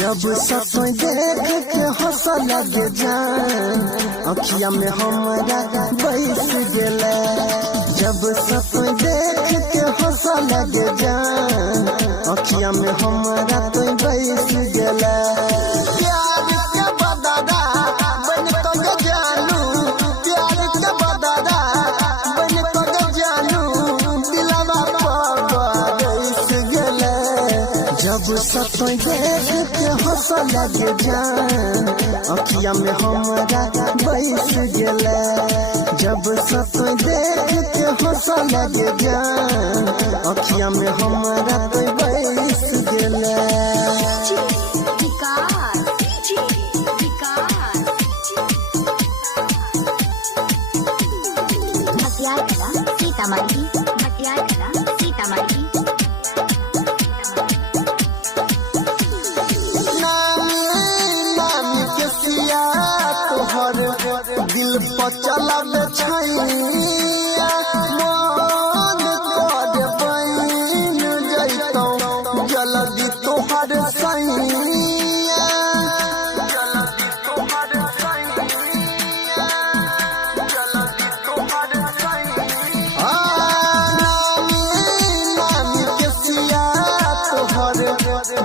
जब सपन देख के हंस लगे जान अखिया में हमरा बैस गेले। जब सपन देख के हंस लगे जान अखिया में हमरा तो बैस गेले। प्यार के बदला बन तो जानू, प्यार के बदला बन तो जानू, दिलवा पर बैस गेले। जब सपन देख के हंस लगे जान अखिया में हमरा बैस गेले। जब सपन देख के हंस लगे जान अखिया में हमरा तो बैस गेले। दिल पर चलावे छैया मन कर बन जैतौ जल्दी तोहर सैया। नामी के सिया तोहर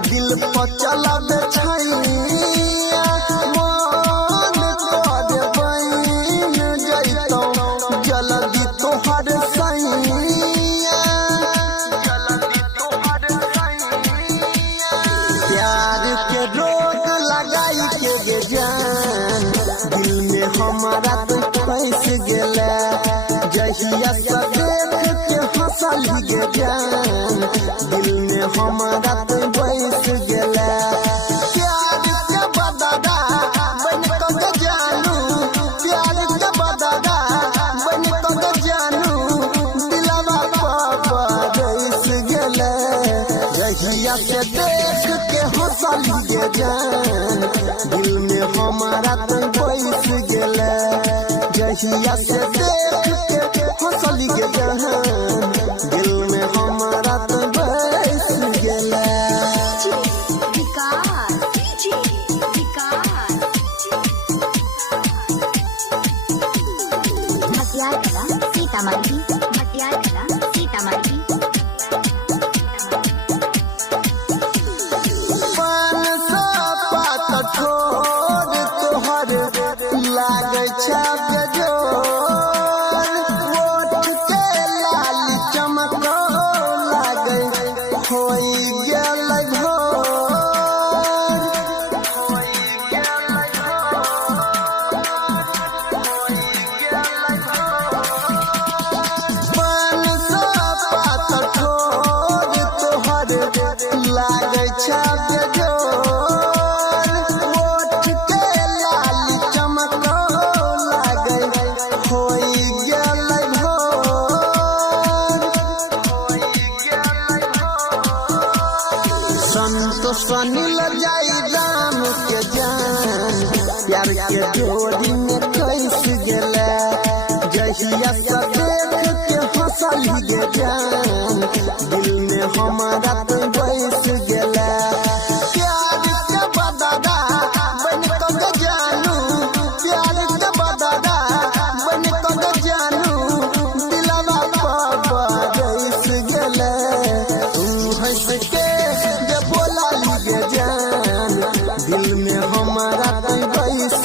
दिल पर चलावे छैया जल्दी तोहर सैया। प्यार के रोग लगाई के गे जान दिल में हमारा तो फंस गेले। जहिया से देख के हंसल गे जान दिल में हमारा तो बैस गेले। प्यार के बदला बन तो जानू, प्यार के बदला बन तो जानू, दिलवा पर बैस गेले। जहिया से देख के हंसल गे जान दिल में हमारा तो बैस गेले। जहिया से देख के हंसल गे जान दिल में हमारा तो बैस गेले। लागे छाप जोर वोट के लाल चमको लागे खोई गेल घोर। पान सौ पात ठोर तोहर लागे छाप जोर वोट के लाल चमको लागे खोई गेल घोर। संतोष अनिल जाई राम के जान प्यार के डोरी में कैस गेले। जहिया से देख के हंसल गे जान दिल में हमारा तो बैस गेले। प्यार के बदला बन तो जानू, प्यार के बदला बन तो जानू, दिलवा पर बैस गेले। तू हंस के जे बोला गे जान दिल में हमारा तो बैस